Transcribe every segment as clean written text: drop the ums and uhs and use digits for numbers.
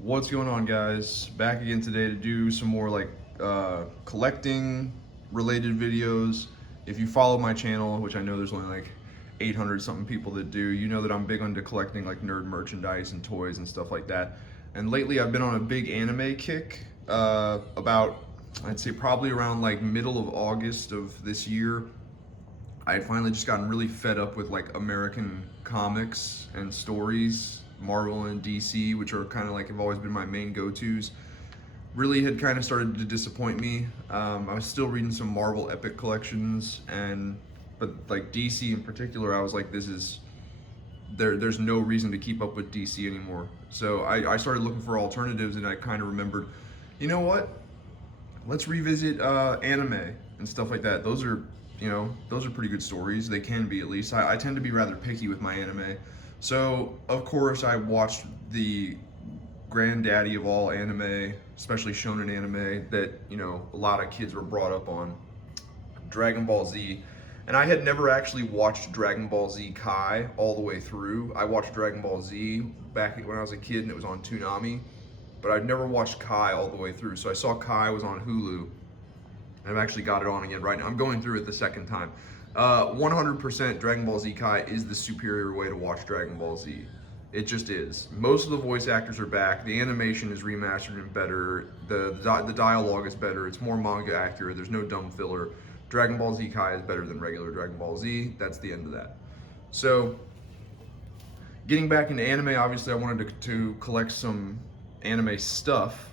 What's going on, guys? Back again today to do some more collecting related videos. If you follow my channel, which I know there's only like 800 something people that do, you know that I'm big into collecting like nerd merchandise and toys and stuff like that. And lately I've been on a big anime kick. About, I'd say probably around like middle of August of this year, I had finally just gotten really fed up with like American comics and stories, Marvel and DC, which are kind of like have always been my main go-tos. Really had kind of started to disappoint me. I was still reading some Marvel Epic collections, but like DC in particular, I was like, this is there's no reason to keep up with DC anymore. So I started looking for alternatives, and I kind of remembered, you know what? Let's revisit anime and stuff like that. Those are pretty good stories. They can be, at least. I tend to be rather picky with my anime. So of course I watched the granddaddy of all anime, especially shonen anime, that a lot of kids were brought up on, Dragon Ball Z. And I had never actually watched Dragon Ball Z Kai all the way through. I watched Dragon Ball Z back when I was a kid and it was on Toonami, but I'd never watched Kai all the way through. So I saw Kai was on Hulu, and I've actually got it on again right now. I'm going through it the second time. 100% Dragon Ball Z Kai is the superior way to watch Dragon Ball Z. It just is. Most of the voice actors are back. The animation is remastered and better. The dialogue is better. It's more manga accurate. There's no dumb filler. Dragon Ball Z Kai is better than regular Dragon Ball Z. That's the end of that. So, getting back into anime, obviously I wanted to collect some anime stuff.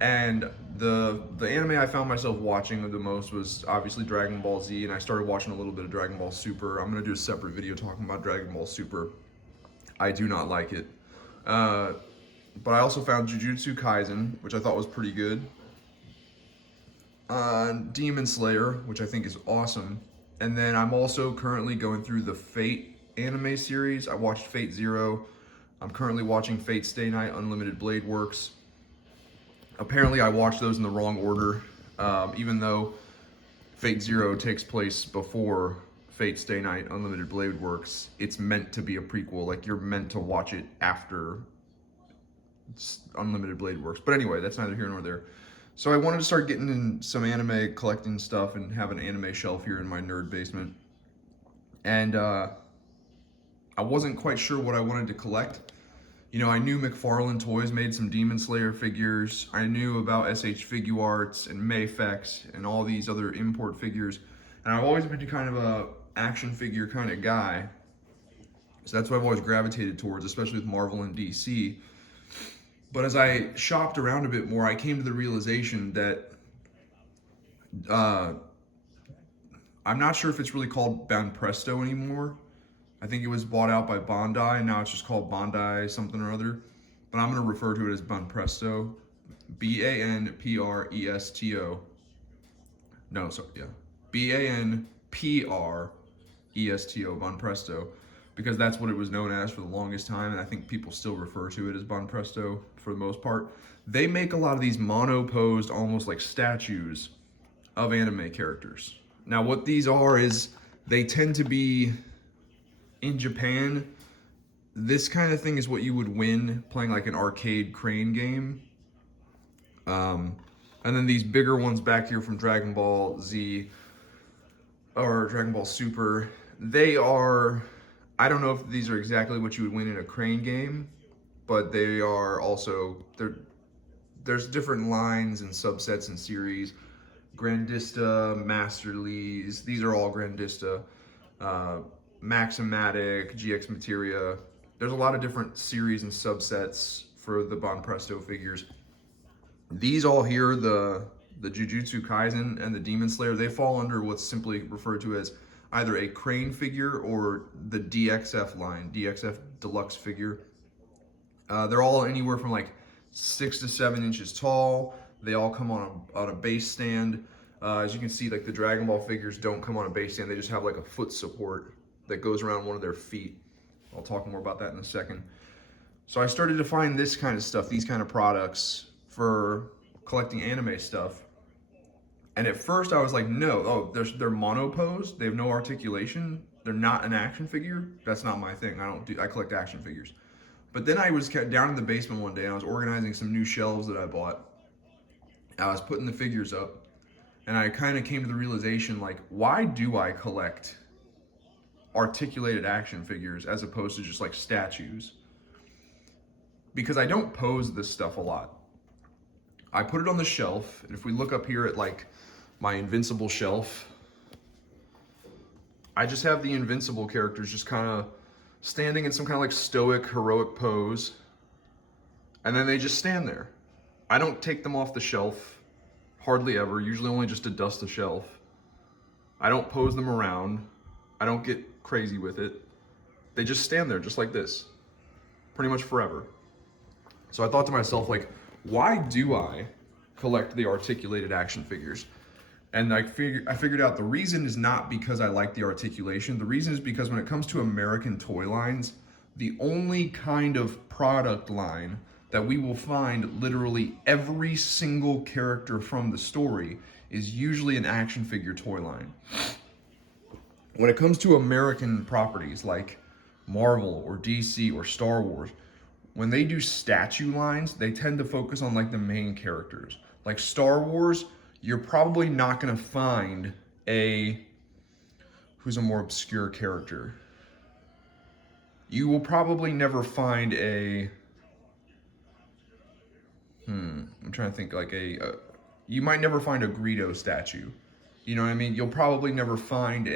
And the anime I found myself watching the most was obviously Dragon Ball Z, and I started watching a little bit of Dragon Ball Super. I'm gonna do a separate video talking about Dragon Ball Super. I do not like it. But I also found Jujutsu Kaisen, which I thought was pretty good. Demon Slayer, which I think is awesome. And then I'm also currently going through the Fate anime series. I watched Fate Zero. I'm currently watching Fate Stay Night Unlimited Blade Works. Apparently I watched those in the wrong order, even though Fate Zero takes place before Fate Stay Night Unlimited Blade Works. It's meant to be a prequel. Like, you're meant to watch it after Unlimited Blade Works. But anyway, that's neither here nor there. So I wanted to start getting in some anime collecting stuff and have an anime shelf here in my nerd basement. And I wasn't quite sure what I wanted to collect. I knew McFarlane Toys made some Demon Slayer figures. I knew about SH Figuarts and Mayfex and all these other import figures. And I've always been kind of a action figure kind of guy. So that's what I've always gravitated towards, especially with Marvel and DC. But as I shopped around a bit more, I came to the realization that I'm not sure if it's really called Banpresto anymore. I think it was bought out by Bandai, and now it's just called Bandai something or other. But I'm going to refer to it as Banpresto. Banpresto. No, sorry, yeah. Banpresto, Banpresto. Because that's what it was known as for the longest time, and I think people still refer to it as Banpresto for the most part. They make a lot of these mono-posed, almost like statues of anime characters. Now, what these are is they tend to be, in Japan, this kind of thing is what you would win playing like an arcade crane game. And then these bigger ones back here from Dragon Ball Z or Dragon Ball Super, they are, I don't know if these are exactly what you would win in a crane game, but they are also, there's different lines and subsets and series. Grandista, Masterlies, these are all Grandista. Maximatic, GX Materia. There's a lot of different series and subsets for the Banpresto figures. These all here, the Jujutsu Kaisen and the Demon Slayer, they fall under what's simply referred to as either a crane figure or the DXF line, DXF deluxe figure. They're all anywhere from like 6 to 7 inches tall. They all come on a base stand. As you can see, like the Dragon Ball figures don't come on a base stand. They just have like a foot support that goes around one of their feet. I'll talk more about that in a second. So I started to find this kind of stuff, these kind of products for collecting anime stuff. And at first I was like, no, they're monoposed, they have no articulation, they're not an action figure. That's not my thing. I collect action figures. But then I was down in the basement one day and I was organizing some new shelves that I bought. I was putting the figures up and I kind of came to the realization, like, why do I collect articulated action figures as opposed to just like statues? Because I don't pose this stuff a lot. I put it on the shelf, and if we look up here at like my Invincible shelf, I just have the Invincible characters just kind of standing in some kind of like stoic, heroic pose, and then they just stand there. I don't take them off the shelf, hardly ever, usually only just to dust the shelf. I don't pose them around. I don't get crazy with it. They just stand there just like this, pretty much forever. So I thought to myself, like, why do I collect the articulated action figures? And I figured out the reason is not because I like the articulation. The reason is because when it comes to American toy lines, the only kind of product line that we will find literally every single character from the story is usually an action figure toy line. When it comes to American properties like Marvel or DC or Star Wars, when they do statue lines, they tend to focus on like the main characters. Like Star Wars, you're probably not gonna find who's a more obscure character. You will probably never find I'm trying to think, like you might never find a Greedo statue. You know what I mean? You'll probably never find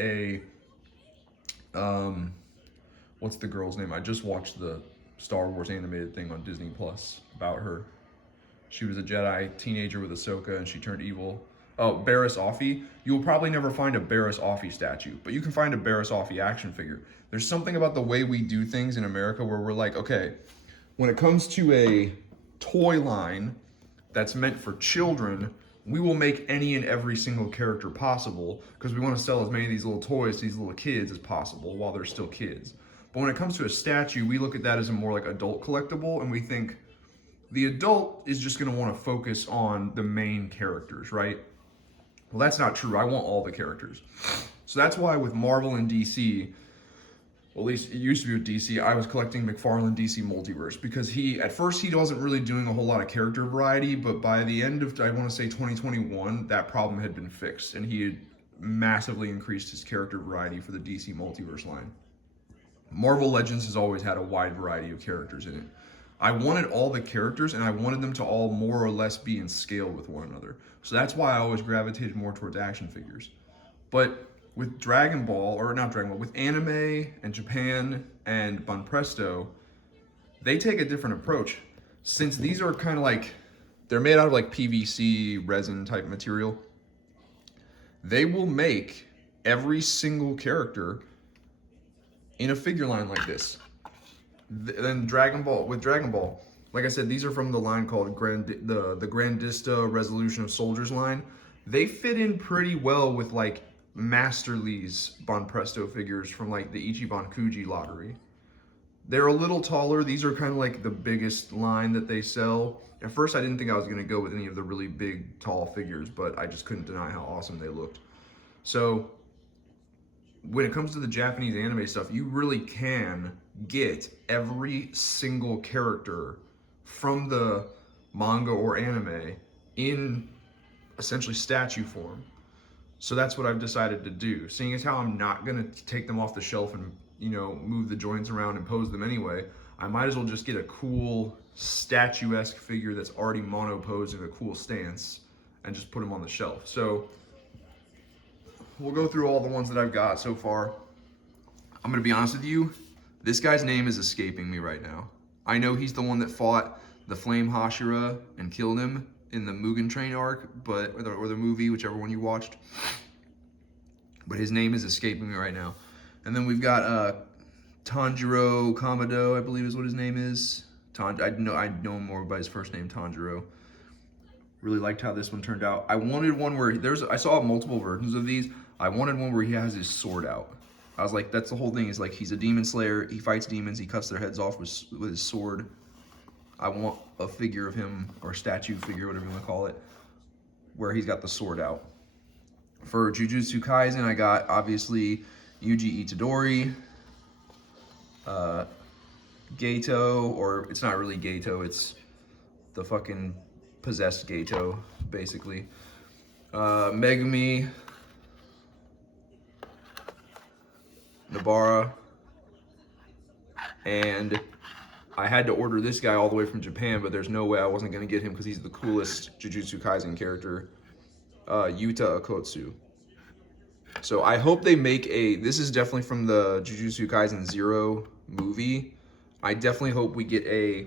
what's the girl's name? I just watched the Star Wars animated thing on Disney Plus about her. She was a Jedi teenager with Ahsoka and she turned evil. Oh, Barriss Offee. You will probably never find a Barriss Offee statue, but you can find a Barriss Offee action figure. There's something about the way we do things in America where we're like, okay, when it comes to a toy line that's meant for children, we will make any and every single character possible because we want to sell as many of these little toys to these little kids as possible while they're still kids. But when it comes to a statue, we look at that as a more like adult collectible, and we think the adult is just going to want to focus on the main characters, right? Well, that's not true. I want all the characters. So that's why with Marvel and DC, well, at least it used to be with DC, I was collecting McFarlane DC Multiverse because at first he wasn't really doing a whole lot of character variety, but by the end of, I want to say 2021, that problem had been fixed and he had massively increased his character variety for the DC Multiverse line. Marvel Legends has always had a wide variety of characters in it. I wanted all the characters and I wanted them to all more or less be in scale with one another. So that's why I always gravitated more towards action figures. But with Dragon Ball, or not Dragon Ball, with anime and Japan and Banpresto, they take a different approach. Since these are kind of like, they're made out of like PVC resin type material, they will make every single character in a figure line like this. Then Dragon Ball, like I said, these are from the line called the Grandista Resolution of Soldiers line. They fit in pretty well with like Master Lee's Banpresto figures from like the Ichiban Kuji lottery. They're a little taller. These are kind of like the biggest line that they sell. At first I didn't think I was gonna go with any of the really big, tall figures, but I just couldn't deny how awesome they looked. So when it comes to the Japanese anime stuff, you really can get every single character from the manga or anime in essentially statue form. So that's what I've decided to do. Seeing as how I'm not gonna take them off the shelf and, you know, move the joints around and pose them anyway, I might as well just get a cool statuesque figure that's already mono posed in a cool stance and just put them on the shelf. So we'll go through all the ones that I've got so far. I'm gonna be honest with you, this guy's name is escaping me right now. I know he's the one that fought the Flame Hashira and killed him in the Mugen Train arc, but or the movie, whichever one you watched. But his name is escaping me right now. And then we've got Tanjiro Kamodo, I believe is what his name is. I know him more by his first name, Tanjiro. Really liked how this one turned out. I wanted one where I saw multiple versions of these. I wanted one where he has his sword out. I was like, that's the whole thing, is like he's a demon slayer, he fights demons, he cuts their heads off with his sword. I want a figure of him, or statue figure, whatever you want to call it, where he's got the sword out. For Jujutsu Kaisen, I got obviously Yuji Itadori, Geto, or it's not really Geto, it's the fucking possessed Geto, basically. Megumi, Nobara, and I had to order this guy all the way from Japan, but there's no way I wasn't going to get him because he's the coolest Jujutsu Kaisen character, Yuta Okotsu. So I hope they make this is definitely from the Jujutsu Kaisen 0 movie. I definitely hope we get a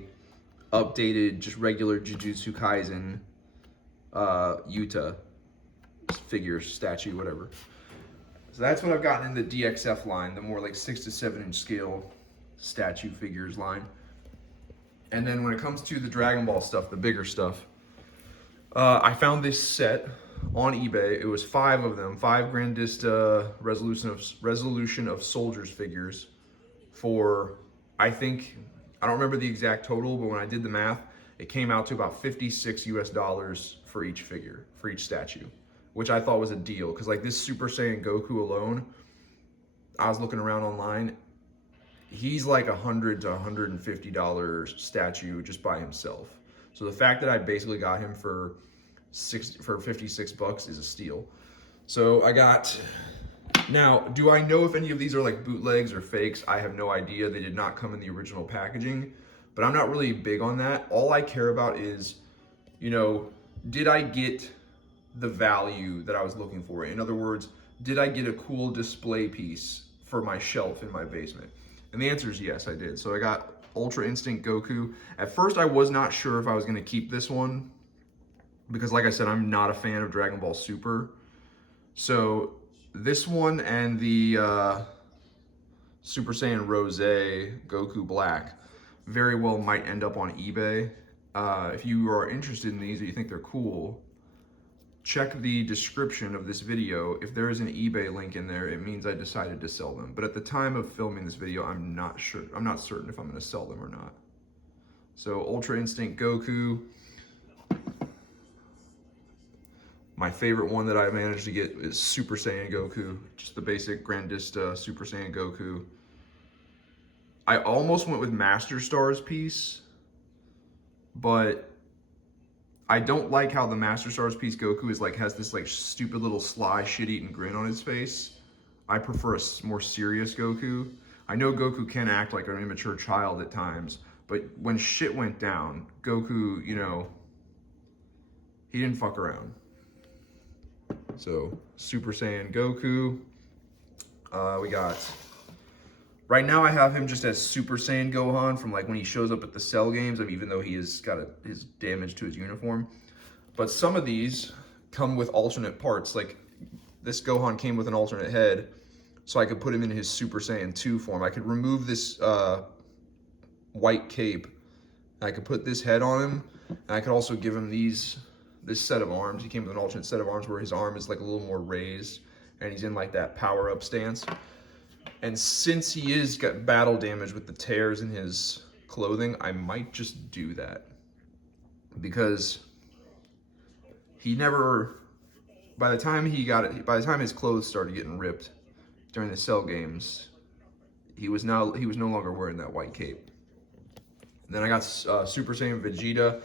updated, just regular Jujutsu Kaisen Yuta figure, statue, whatever. So that's what I've gotten in the DXF line, the more like 6 to 7 inch scale statue figures line. And then when it comes to the Dragon Ball stuff, the bigger stuff, I found this set on eBay. It was 5 of them, 5 Grandista Resolution of Soldiers figures for, I think, I don't remember the exact total, but when I did the math, it came out to about $56 US for each figure, for each statue, which I thought was a deal. Because like this Super Saiyan Goku alone, I was looking around online, he's like $100 to $150 statue just by himself. So the fact that I basically got him for $56 is a steal. So I got, now, do I know if any of these are like bootlegs or fakes? I have no idea. They did not come in the original packaging, but I'm not really big on that. All I care about is, you know, did I get the value that I was looking for? In other words, did I get a cool display piece for my shelf in my basement? And the answer is yes, I did. So I got Ultra Instinct Goku. At first, I was not sure if I was going to keep this one because, like I said, I'm not a fan of Dragon Ball Super. So this one and the Super Saiyan Rose Goku Black very well might end up on eBay. If you are interested in these or you think they're cool, check the description of this video. If there is an eBay link in there, it means I decided to sell them. But at the time of filming this video, I'm not certain if I'm going to sell them or not. So Ultra Instinct Goku. My favorite one that I managed to get is Super Saiyan Goku, just the basic Grandista Super Saiyan Goku. I almost went with Master Star's piece, but I don't like how the Master Stars piece Goku is like, has this like stupid little sly shit-eating grin on his face. I prefer a more serious Goku. I know Goku can act like an immature child at times, but when shit went down, Goku, you know, he didn't fuck around. So Super Saiyan Goku. We got, right now I have him just as Super Saiyan Gohan from like when he shows up at the Cell games, even though he has got his damage to his uniform. But some of these come with alternate parts. Like this Gohan came with an alternate head, so I could put him in his Super Saiyan 2 form. I could remove this white cape, and I could put this head on him, and I could also give him this set of arms. He came with an alternate set of arms where his arm is like a little more raised, and he's in like that power-up stance. And since he is got battle damage with the tears in his clothing, I might just do that. Because he never, by the time his clothes started getting ripped during the Cell games, he was no longer wearing that white cape. And then I got Super Saiyan Vegeta.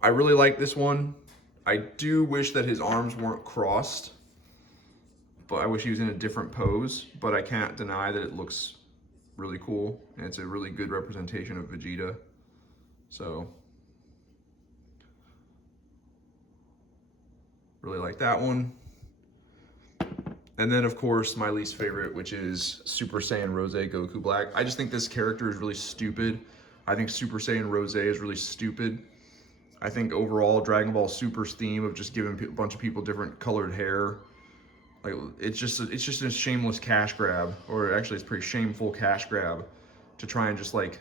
I really like this one. I do wish that his arms weren't crossed, but I wish he was in a different pose, but I can't deny that it looks really cool, and it's a really good representation of Vegeta. So, really like that one. And then, of course, my least favorite, which is Super Saiyan Rose Goku Black. I just think this character is really stupid. I think Super Saiyan Rose is really stupid. I think overall Dragon Ball Super's theme of just giving a bunch of people different colored hair, like it's just a shameless cash grab, or actually it's a pretty shameful cash grab to try and just like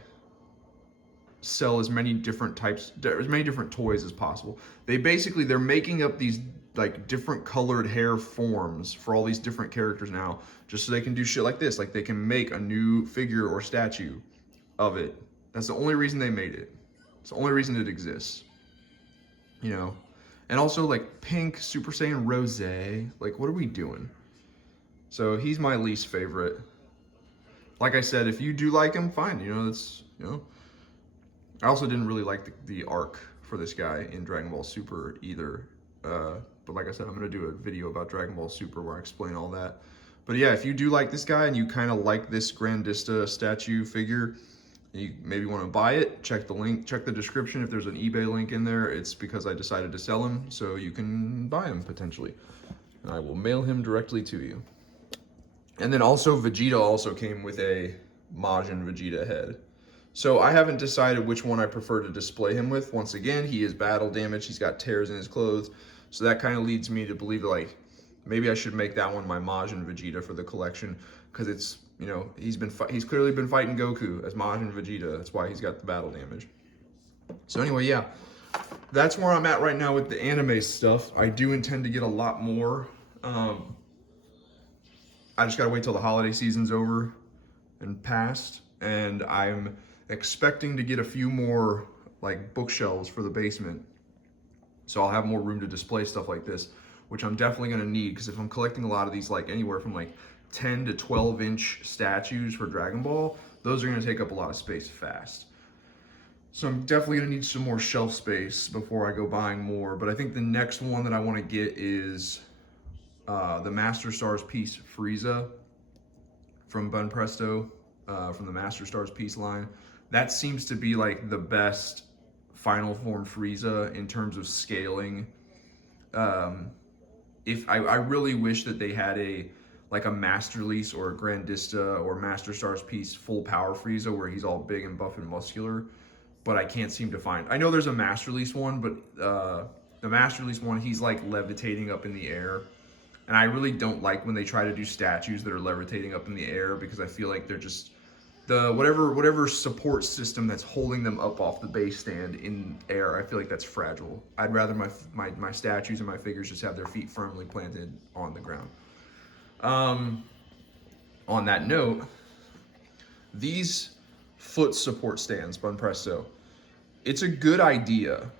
sell as many different toys as possible. They're making up these like different colored hair forms for all these different characters now, just so they can do shit like this. Like they can make a new figure or statue of it. That's the only reason they made it. It's the only reason it exists. You know? And also like pink Super Saiyan Rose. Like what are we doing? So he's my least favorite. like I said, if you do like him, fine. You know, that's, you know. I also didn't really like the arc for this guy in Dragon Ball Super either. But like I said, I'm going to do a video about Dragon Ball Super where I explain all that. But yeah, if you do like this guy and you kind of like this Grandista statue figure, you maybe want to buy it, check the link, check the description. If there's an eBay link in there, it's because I decided to sell him, so you can buy him potentially. And I will mail him directly to you. And then also Vegeta also came with a Majin Vegeta head. So I haven't decided which one I prefer to display him with. Once again, he is battle damaged. He's got tears in his clothes. So that kind of leads me to believe like maybe I should make that one my Majin Vegeta for the collection, because it's, you know, he's clearly been fighting Goku as Majin Vegeta. That's why he's got the battle damage. So anyway, yeah, that's where I'm at right now with the anime stuff. I do intend to get a lot more. I just gotta wait till the holiday season's over and past, and I'm expecting to get a few more like bookshelves for the basement, so I'll have more room to display stuff like this, which I'm definitely gonna need, because if I'm collecting a lot of these, like anywhere from like 10 to 12 inch statues for Dragon Ball, those are gonna take up a lot of space fast. So I'm definitely gonna need some more shelf space before I go buying more. But I think the next one that I wanna get is the Master Stars piece Frieza from Banpresto, from the Master Stars piece line. That seems to be like the best final form Frieza in terms of scaling. If I really wish that they had a Master Release or a Grandista or Master Stars piece full power Frieza where he's all big and buff and muscular, but I can't seem to find. I know there's a Master Release one, but the Master Release one, he's like levitating up in the air. And I really don't like when they try to do statues that are levitating up in the air, because I feel like they're just whatever support system that's holding them up off the base stand in air. I feel like that's fragile. I'd rather my statues and my figures just have their feet firmly planted on the ground. On that note, these foot support stands, Banpresto, it's a good idea.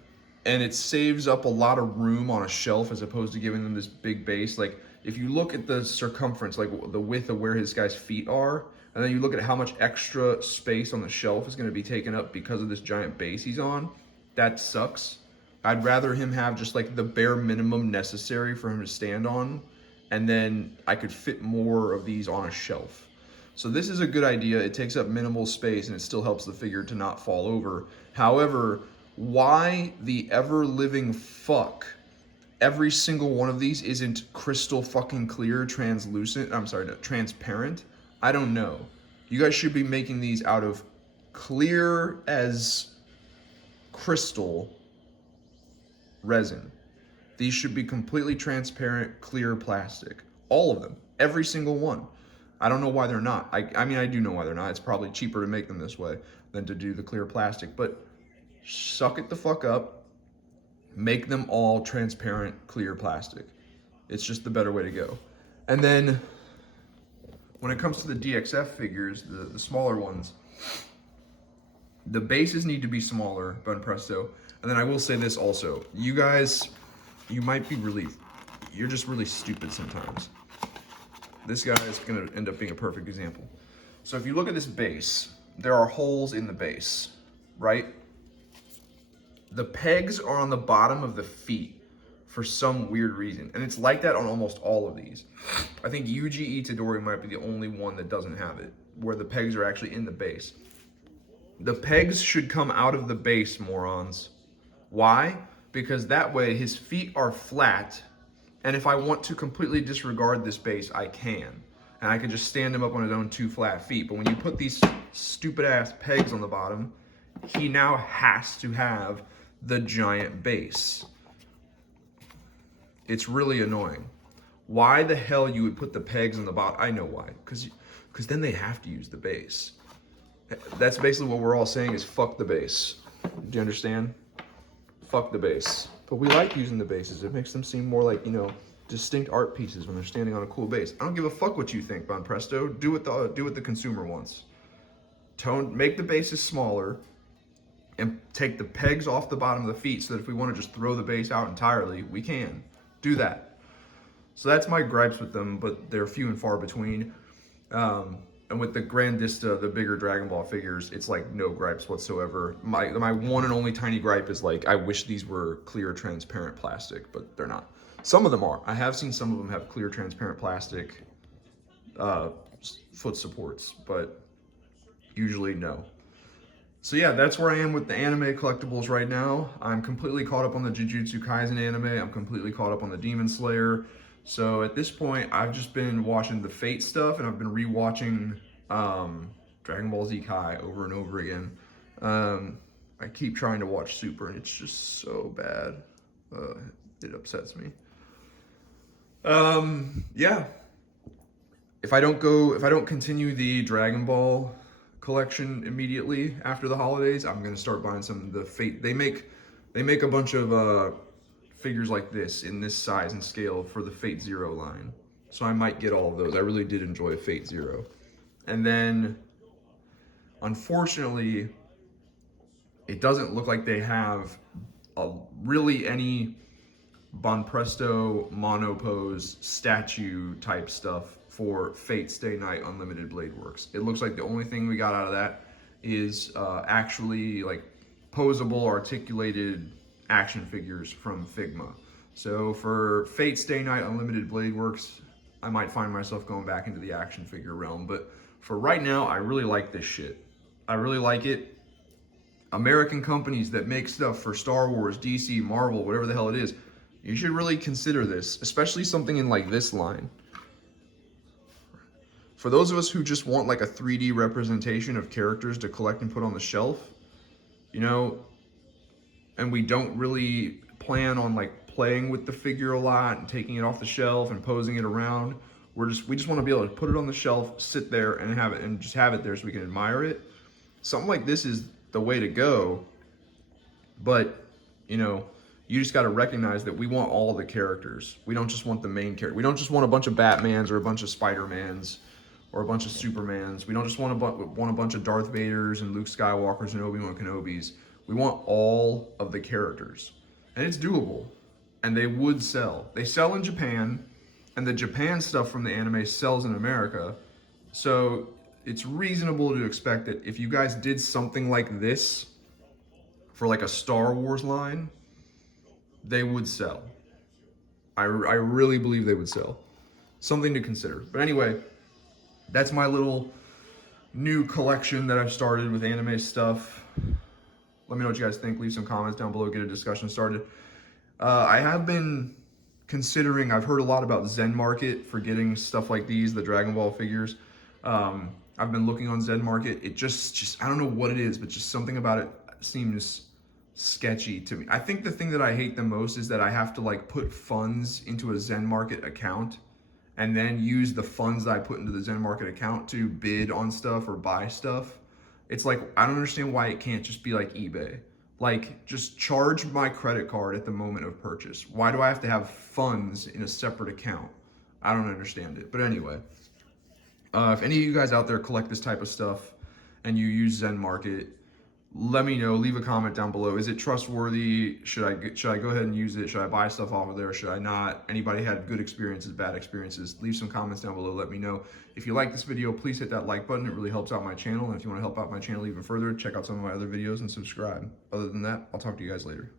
And it saves up a lot of room on a shelf as opposed to giving them this big base. Like, if you look at the circumference, like the width of where his guy's feet are, and then you look at how much extra space on the shelf is going to be taken up because of this giant base he's on, that sucks. I'd rather him have just like the bare minimum necessary for him to stand on, and then I could fit more of these on a shelf. So this is a good idea. It takes up minimal space and it still helps the figure to not fall over. However, why the ever-living fuck every single one of these isn't crystal fucking clear, transparent, I don't know. You guys should be making these out of clear as crystal resin. These should be completely transparent, clear plastic. All of them. Every single one. I don't know why they're not. I mean, I do know why they're not. It's probably cheaper to make them this way than to do the clear plastic, but suck it the fuck up, make them all transparent, clear plastic. It's just the better way to go. And then when it comes to the DXF figures, the smaller ones, the bases need to be smaller, Banpresto. And then I will say this also, you guys, you're just really stupid sometimes. This guy is gonna end up being a perfect example. So if you look at this base, there are holes in the base, right? The pegs are on the bottom of the feet for some weird reason. And it's like that on almost all of these. I think Yuji Itadori might be the only one that doesn't have it, where the pegs are actually in the base. The pegs should come out of the base, morons. Why? Because that way his feet are flat, and if I want to completely disregard this base, I can. And I can just stand him up on his own 2 flat feet. But when you put these stupid ass pegs on the bottom, he now has to have the giant base. It's really annoying. Why the hell you would put the pegs on the bottom? I know why. Because then they have to use the base. That's basically what we're all saying is fuck the base. Do you understand? Fuck the base. But we like using the bases. It makes them seem more like, you know, distinct art pieces when they're standing on a cool base. I don't give a fuck what you think, Banpresto. Do what the consumer wants. Make the bases smaller and take the pegs off the bottom of the feet so that if we want to just throw the base out entirely, we can. Do that. So that's my gripes with them, but they're few and far between. And with the Grandista, the bigger Dragon Ball figures, it's like no gripes whatsoever. My one and only tiny gripe is like, I wish these were clear, transparent plastic, but they're not. Some of them are. I have seen some of them have clear, transparent plastic foot supports, but usually no. So yeah, that's where I am with the anime collectibles right now. I'm completely caught up on the Jujutsu Kaisen anime. I'm completely caught up on the Demon Slayer. So at this point, I've just been watching the Fate stuff, and I've been rewatching Dragon Ball Z Kai over and over again. I keep trying to watch Super, and it's just so bad. It upsets me. Yeah. If I don't continue the Dragon Ball collection immediately after the holidays, I'm gonna start buying some of the Fate. They make a bunch of figures like this in this size and scale for the Fate Zero line. So I might get all of those. I really did enjoy Fate Zero. And then, unfortunately, it doesn't look like they have really any Banpresto monopose statue type stuff for Fate Stay Night Unlimited Blade Works. It looks like the only thing we got out of that is actually like posable, articulated action figures from Figma. So for Fate Stay Night Unlimited Blade Works, I might find myself going back into the action figure realm. But for right now, I really like this shit. I really like it. American companies that make stuff for Star Wars, DC, Marvel, whatever the hell it is, you should really consider this, especially something in like this line. For those of us who just want like a 3D representation of characters to collect and put on the shelf, you know, and we don't really plan on like playing with the figure a lot and taking it off the shelf and posing it around. We just want to be able to put it on the shelf, sit there and have it there so we can admire it. Something like this is the way to go. But, you know, you just got to recognize that we want all the characters. We don't just want the main character. We don't just want a bunch of Batmans or a bunch of Spider-Mans or a bunch of Supermans. We don't just want a bunch of Darth Vaders and Luke Skywalkers and Obi-Wan Kenobis. We want all of the characters. And it's doable. And they would sell. They sell in Japan, and the Japan stuff from the anime sells in America. So it's reasonable to expect that if you guys did something like this for like a Star Wars line, they would sell. I really believe they would sell. Something to consider. But anyway, that's my little new collection that I've started with anime stuff. Let me know what you guys think. Leave some comments down below. Get a discussion started. I have been considering, I've heard a lot about Zen Market for getting stuff like these, the Dragon Ball figures. I've been looking on Zen Market. It just I don't know what it is, but just something about it seems sketchy to me. I think the thing that I hate the most is that I have to like put funds into a Zen Market account and then use the funds that I put into the Zen Market account to bid on stuff or buy stuff. It's like, I don't understand why it can't just be like eBay. Like, just charge my credit card at the moment of purchase. Why do I have to have funds in a separate account? I don't understand it. But anyway, if any of you guys out there collect this type of stuff and you use Zen Market, let me know. Leave a comment down below. Is it trustworthy? Should I go ahead and use it? Should I buy stuff off of there? Should I not? Anybody had good experiences, bad experiences? Leave some comments down below. Let me know. If you like this video, please hit that like button. It really helps out my channel. And if you want to help out my channel even further, check out some of my other videos and subscribe. Other than that, I'll talk to you guys later.